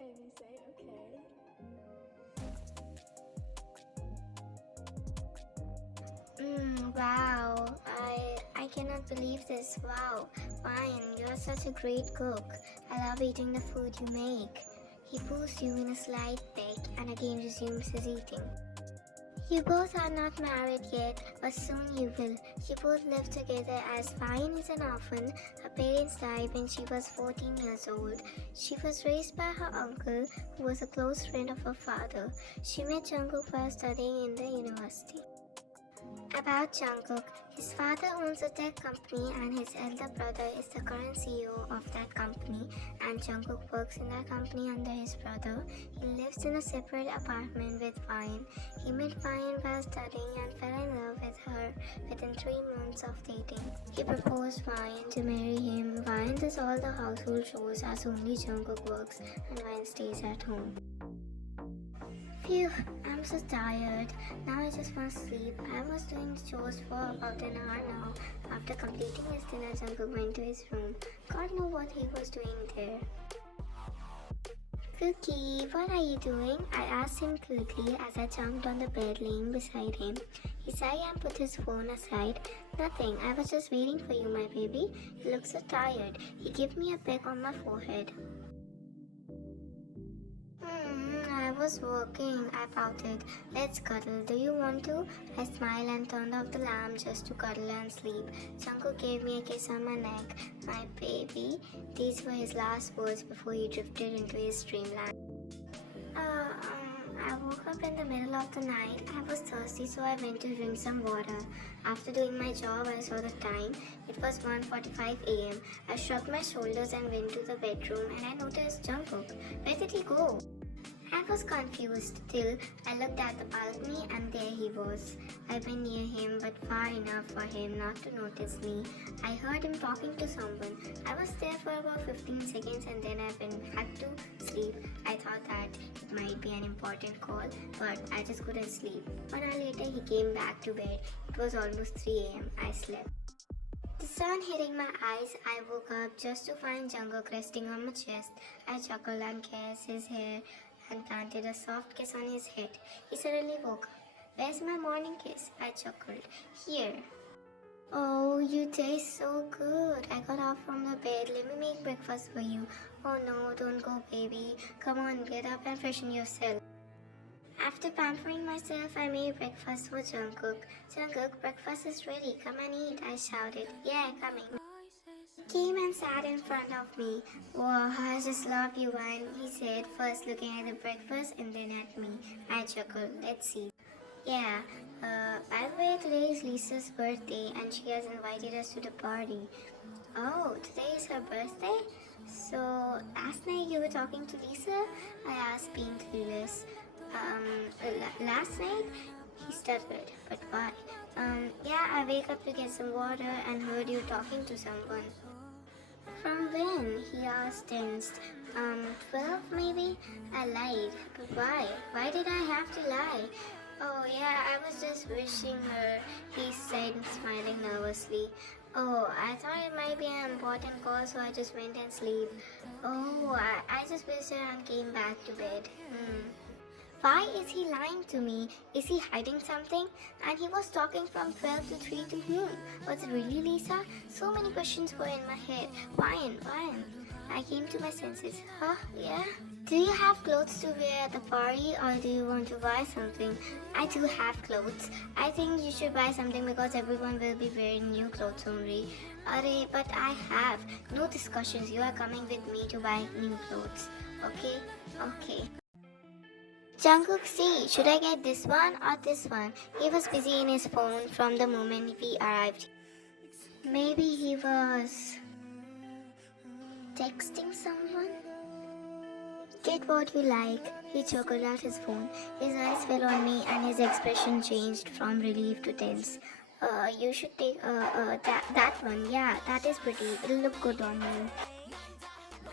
Okay, we say okay. Wow, I cannot believe this. Wow, Ryan, you're such a great cook. I love eating the food you make. He pulls you in a slight peck and again resumes his eating. You both are not married yet, but soon you will. You both live together as Ryan is an orphan. Her parents died when she was 14 years old. She was raised by her uncle, who was a close friend of her father. She met Jungkook while studying in the university. About Jungkook, his father owns a tech company and his elder brother is the current CEO of that company, and Jungkook works in that company under his brother. He lives in a separate apartment with Ryan. He met Ryan while studying and fell in love with her within 3 months of dating. He proposed Ryan to marry him. Ryan does all the household chores as only Jungkook works, and Ryan stays at home. Phew, I'm so tired. Now I just want to sleep. I was doing the chores for about an hour now. After completing his dinner, Jungkook went to his room. God knew what he was doing there. Cookie, what are you doing? I asked him quickly as I jumped on the bed laying beside him. He sighed and put his phone aside. Nothing, I was just waiting for you, my baby. You look so tired. He gave me a peck on my forehead. I was working, I pouted. Let's cuddle. Do you want to? I smiled and turned off the lamp just to cuddle and sleep. Jungkook gave me a kiss on my neck. My baby. These were his last words before he drifted into his dreamland. I woke up in the middle of the night. I was thirsty, so I went to drink some water. After doing my job, I saw the time. It was 1:45 a.m. I shrugged my shoulders and went to the bedroom, and I noticed Jungkook. Where did he go? I was confused till I looked at the balcony and there he was. I went near him but far enough for him not to notice me. I heard him talking to someone. I was there for about 15 seconds and then I went back to sleep. I thought that it might be an important call, but I just couldn't sleep. 1 hour later he came back to bed. It was almost 3 a.m. I slept. The sun hitting my eyes, I woke up just to find Jungkook resting on my chest. I chuckled and kissed his hair and planted a soft kiss on his head. He suddenly woke up. Where's my morning kiss? I chuckled. Here. Oh, you taste so good. I got up from the bed. Let me make breakfast for you. Oh no, don't go, baby. Come on, get up and freshen yourself. After pampering myself, I made breakfast for Jungkook. Jungkook, breakfast is ready. Come and eat, I shouted. Yeah, coming. He came and sat in front of me. Wow, I just love you, Ryan, he said, first looking at the breakfast and then at me. I chuckled. Let's see. Yeah, by the way, today is Lisa's birthday and she has invited us to the party. Oh, today is her birthday? So, last night you were talking to Lisa? I asked, being clueless. Last night? He stuttered. But why? Yeah, I wake up to get some water and heard you talking to someone. From when? He asked tensed. 12 maybe? I lied. But why? Why did I have to lie? Oh yeah, I was just wishing her, he said, smiling nervously. Oh, I thought it might be an important call, so I just went and sleep. Oh, I just wished her and came back to bed. Why is he lying to me? Is he hiding something? And he was talking from 12 to 3 to whom? Was it really Lisa? So many questions were in my head. Ryan. I came to my senses. Huh? Yeah? Do you have clothes to wear at the party or do you want to buy something? I do have clothes. I think you should buy something because everyone will be wearing new clothes only. Arey, but I have. No discussions. You are coming with me to buy new clothes. Okay? Okay. Jungkook, see, should I get this one or this one? He was busy in his phone from the moment we arrived. Maybe he was texting someone? Get what you like. He chuckled at his phone. His eyes fell on me and his expression changed from relief to tense. You should take that one. Yeah, that is pretty. It'll look good on you.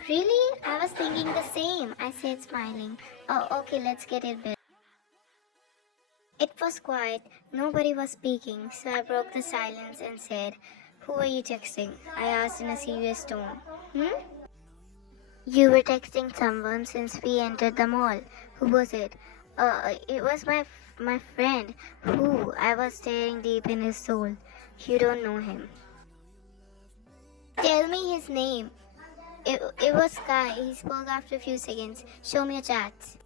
Really? I was thinking the same, I said smiling. Oh, okay, let's get it built. It was quiet. Nobody was speaking, so I broke the silence and said, Who are you texting? I asked in a serious tone. You were texting someone since we entered the mall. Who was it? It was my friend. Who? I was staring deep in his soul. You don't know him. Tell me his name. It was Sky. He spoke after a few seconds. Show me your chats.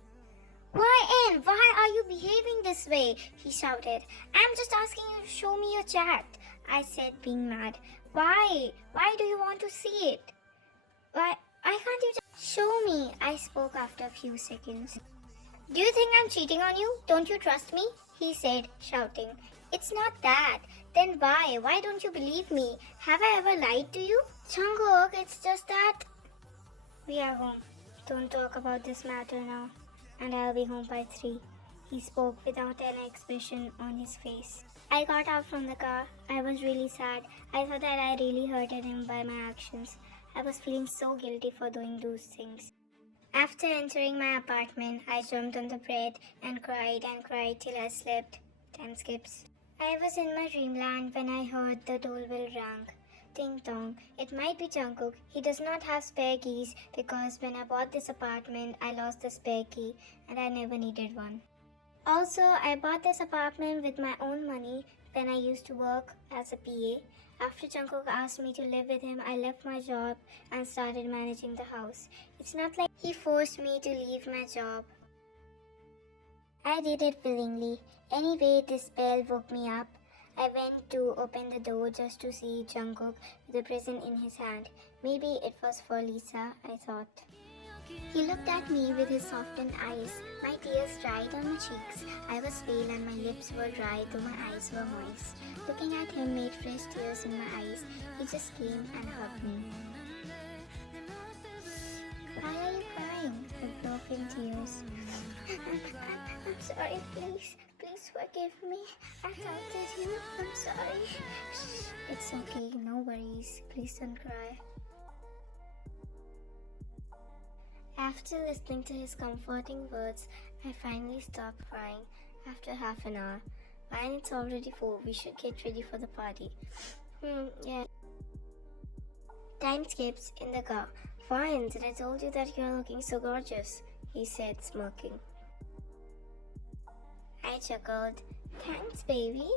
Why, Anne? Why are you behaving this way? He shouted. I'm just asking you to show me your chat. I said, being mad. Why? Why do you want to see it? Why can't you just show me? I spoke after a few seconds. Do you think I'm cheating on you? Don't you trust me? He said, shouting. It's not that. Then why? Why don't you believe me? Have I ever lied to you? Jungkook, it's just that we are home. Don't talk about this matter now. And I'll be home by 3. He spoke without an expression on his face. I got out from the car. I was really sad. I thought that I really hurted him by my actions. I was feeling so guilty for doing those things. After entering my apartment, I jumped on the bed and cried till I slept. Time skips. I was in my dreamland when I heard the doorbell rang. Ding dong. It might be Jungkook. He does not have spare keys because when I bought this apartment, I lost the spare key and I never needed one. Also, I bought this apartment with my own money when I used to work as a PA. After Jungkook asked me to live with him, I left my job and started managing the house. It's not like he forced me to leave my job. I did it willingly. Anyway, this bell woke me up. I went to open the door just to see Jungkook with a present in his hand. Maybe it was for Lisa, I thought. He looked at me with his softened eyes. My tears dried on my cheeks. I was pale and my lips were dry though my eyes were moist. Looking at him made fresh tears in my eyes. He just came and hugged me. Why are you crying? With broken tears. I'm sorry, please. Please forgive me. I doubted you. I'm sorry. It's okay, no worries. Please don't cry. After listening to his comforting words, I finally stopped crying after half an hour. Fine, it's already 4. We should get ready for the party. Yeah. Time skips in the car. Fine, did I told you that you're looking so gorgeous? He said, smirking. I chuckled. Thanks, baby.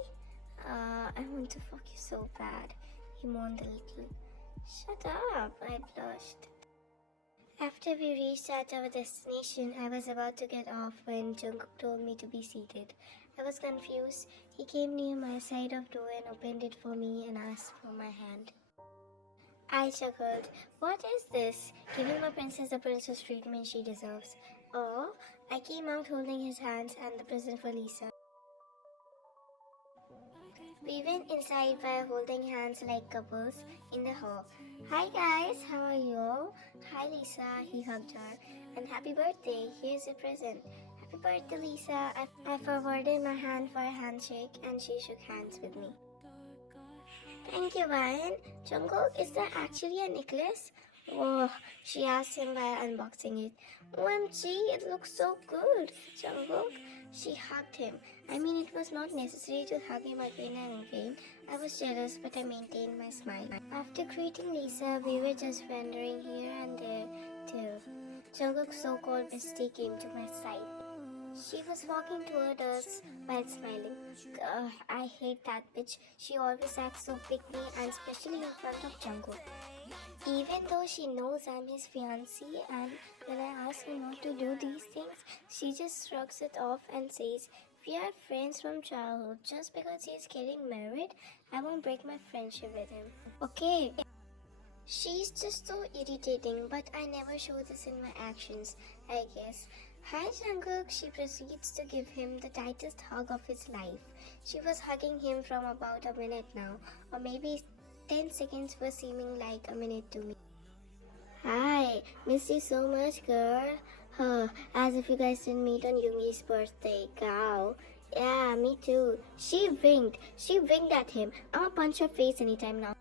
I want to fuck you so bad. He moaned a little. Shut up, I blushed. After we reached our destination, I was about to get off when Jungkook told me to be seated. I was confused. He came near my side of door and opened it for me and asked for my hand. I chuckled. What is this? Giving my princess the princess treatment she deserves. Oh, I came out holding his hands and the present for Lisa. We went inside while holding hands like couples in the hall. Hi guys, how are you all? Hi Lisa, he hugged her. And happy birthday, here's a present. Happy birthday Lisa. I forwarded my hand for a handshake and she shook hands with me. Thank you, Ryan. Jungkook, is that actually a necklace? Oh, she asked him while unboxing it. OMG, it looks so good, Jungkook. She hugged him. I mean, it was not necessary to hug him again and again. I was jealous, but I maintained my smile. After greeting Lisa, we were just wandering here and there till Jungkook's so-called bestie came to my side. She was walking toward us while smiling. I hate that bitch. She always acts so pick-me and especially in front of Jungkook. Even though she knows I'm his fiancée and when I ask her not to do these things, she just shrugs it off and says, we are friends from childhood. Just because he's getting married, I won't break my friendship with him. Okay. She's just so irritating, but I never show this in my actions, I guess. Hi Jungkook, she proceeds to give him the tightest hug of his life. She was hugging him from about a minute now, or maybe 10 seconds were seeming like a minute to me. Hi, miss you so much, girl. As if you guys didn't meet on Yoongi's birthday, cow. Yeah, me too. She winked at him. I'ma punch her face anytime now.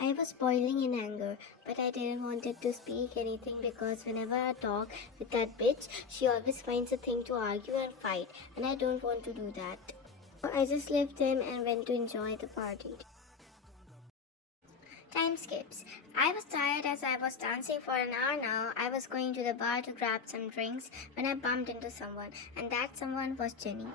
I was boiling in anger, but I didn't want it to speak anything because whenever I talk with that bitch, she always finds a thing to argue and fight, and I don't want to do that. So I just left him and went to enjoy the party. Time skips. I was tired as I was dancing for an hour now. I was going to the bar to grab some drinks when I bumped into someone, and that someone was Jennie.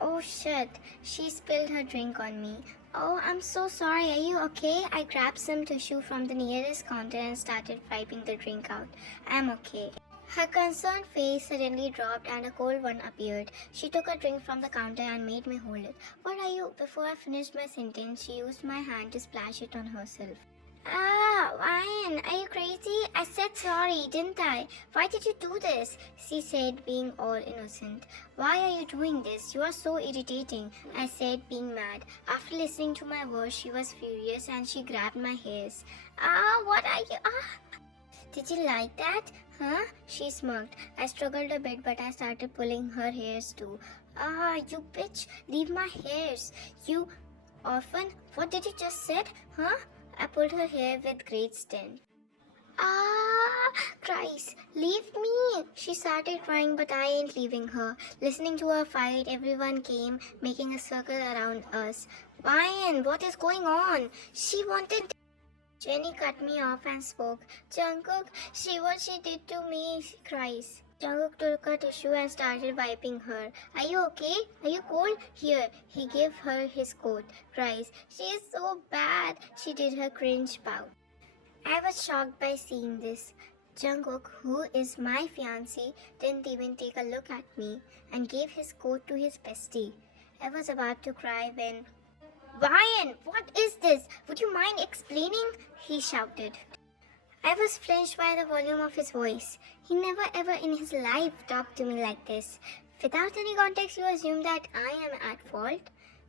Oh shit. She spilled her drink on me. Oh, I'm so sorry. Are you okay? I grabbed some tissue from the nearest counter and started wiping the drink out. I'm okay. Her concerned face suddenly dropped and a cold one appeared. She took a drink from the counter and made me hold it. What are you? Before I finished my sentence, she used my hand to splash it on herself. Ryan, are you crazy? I said sorry, didn't I? Why did you do this? She said, being all innocent. Why are you doing this? You are so irritating, I said, being mad. After listening to my words, she was furious and she grabbed my hairs. What are you? Did you like that? Huh? She smirked. I struggled a bit, but I started pulling her hairs too. You bitch, leave my hairs. You orphan, what did you just said? Huh? I pulled her hair with great stint. Christ, leave me. She started crying, but I ain't leaving her. Listening to our fight, everyone came, making a circle around us. Ryan, what is going on? She wanted... Jennie cut me off and spoke. Jungkook, see what she did to me, she cries. Jungkook took a tissue and started wiping her. Are you okay? Are you cold? Here, he gave her his coat. Cries. She is so bad. She did her cringe pout. I was shocked by seeing this. Jungkook, who is my fiancé, didn't even take a look at me and gave his coat to his bestie. I was about to cry when... Ryan, what is this? Would you mind explaining? He shouted. I was flinched by the volume of his voice. He never ever in his life talked to me like this. Without any context, you assume that I am at fault.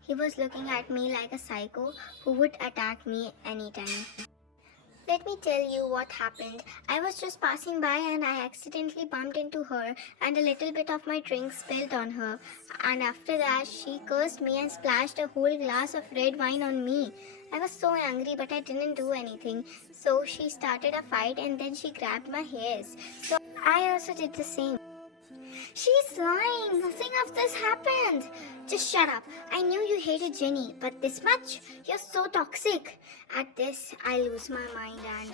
He was looking at me like a psycho who would attack me anytime. Let me tell you what happened. I was just passing by and I accidentally bumped into her and a little bit of my drink spilled on her. And after that, she cursed me and splashed a whole glass of red wine on me. I was so angry, but I didn't do anything. So she started a fight and then she grabbed my hairs. So I also did the same. She's lying. Nothing of this happened. Just shut up. I knew you hated Jennie, but this much? You're so toxic. At this, I lose my mind and...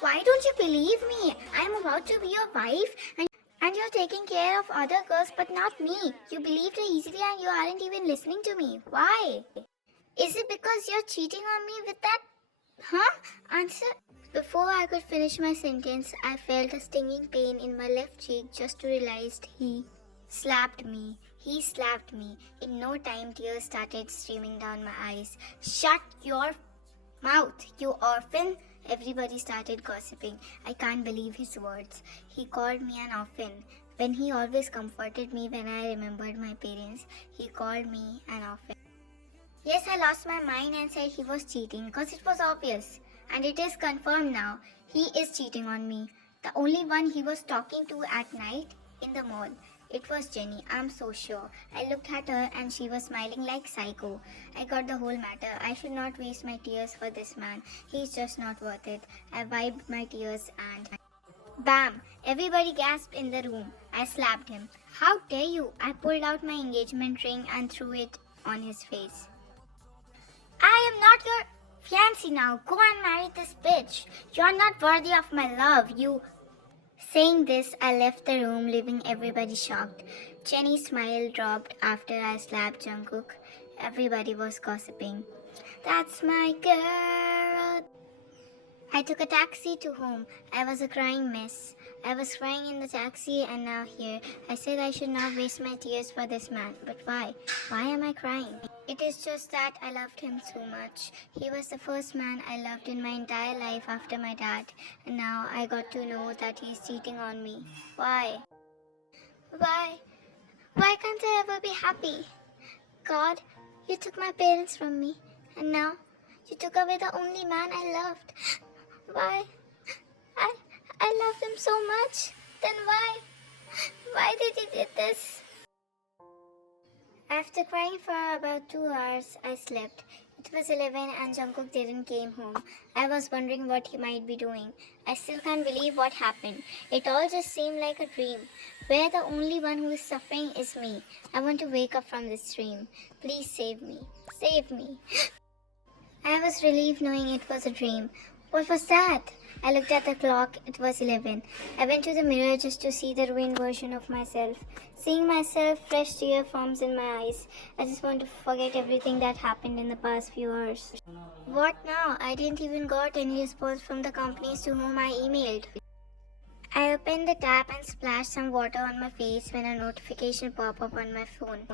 Why don't you believe me? I'm about to be your wife and you're taking care of other girls but not me. You believed her easily and you aren't even listening to me. Why? Is it because you're cheating on me with that? Huh? Answer. Before I could finish my sentence, I felt a stinging pain in my left cheek just to realize he slapped me. He slapped me. In no time, tears started streaming down my eyes. Shut your mouth, you orphan. Everybody started gossiping. I can't believe his words. He called me an orphan. When he always comforted me when I remembered my parents, he called me an orphan. Yes, I lost my mind and said he was cheating because it was obvious. And it is confirmed now. He is cheating on me. The only one he was talking to at night in the mall. It was Jennie, I'm so sure. I looked at her and she was smiling like psycho. I got the whole matter. I should not waste my tears for this man. He's just not worth it. I wiped my tears and... Bam! Everybody gasped in the room. I slapped him. How dare you? I pulled out my engagement ring and threw it on his face. I am not your fiancé now. Go and marry this bitch. You're not worthy of my love. You... Saying this, I left the room, leaving everybody shocked. Jennie's smile dropped after I slapped Jungkook. Everybody was gossiping. That's my girl. I took a taxi to home. I was a crying mess. I was crying in the taxi and now here. I said I should not waste my tears for this man. But why? Why am I crying? It is just that I loved him so much. He was the first man I loved in my entire life after my dad. And now I got to know that he's cheating on me. Why? Why? Why can't I ever be happy? God, you took my parents from me. And now you took away the only man I loved. Why? I loved him so much. Then why? Why did he do this? After crying for about 2 hours, I slept. It was 11 and Jungkook didn't came home. I was wondering what he might be doing. I still can't believe what happened. It all just seemed like a dream, where the only one who is suffering is me. I want to wake up from this dream. Please save me. Save me. I was relieved knowing it was a dream. What was that? I looked at the clock. It was 11. I went to the mirror just to see the ruined version of myself. Seeing myself, fresh tear forms in my eyes. I just want to forget everything that happened in the past few hours. What now? I didn't even got any response from the companies to whom I emailed. I opened the tap and splashed some water on my face when a notification popped up on my phone.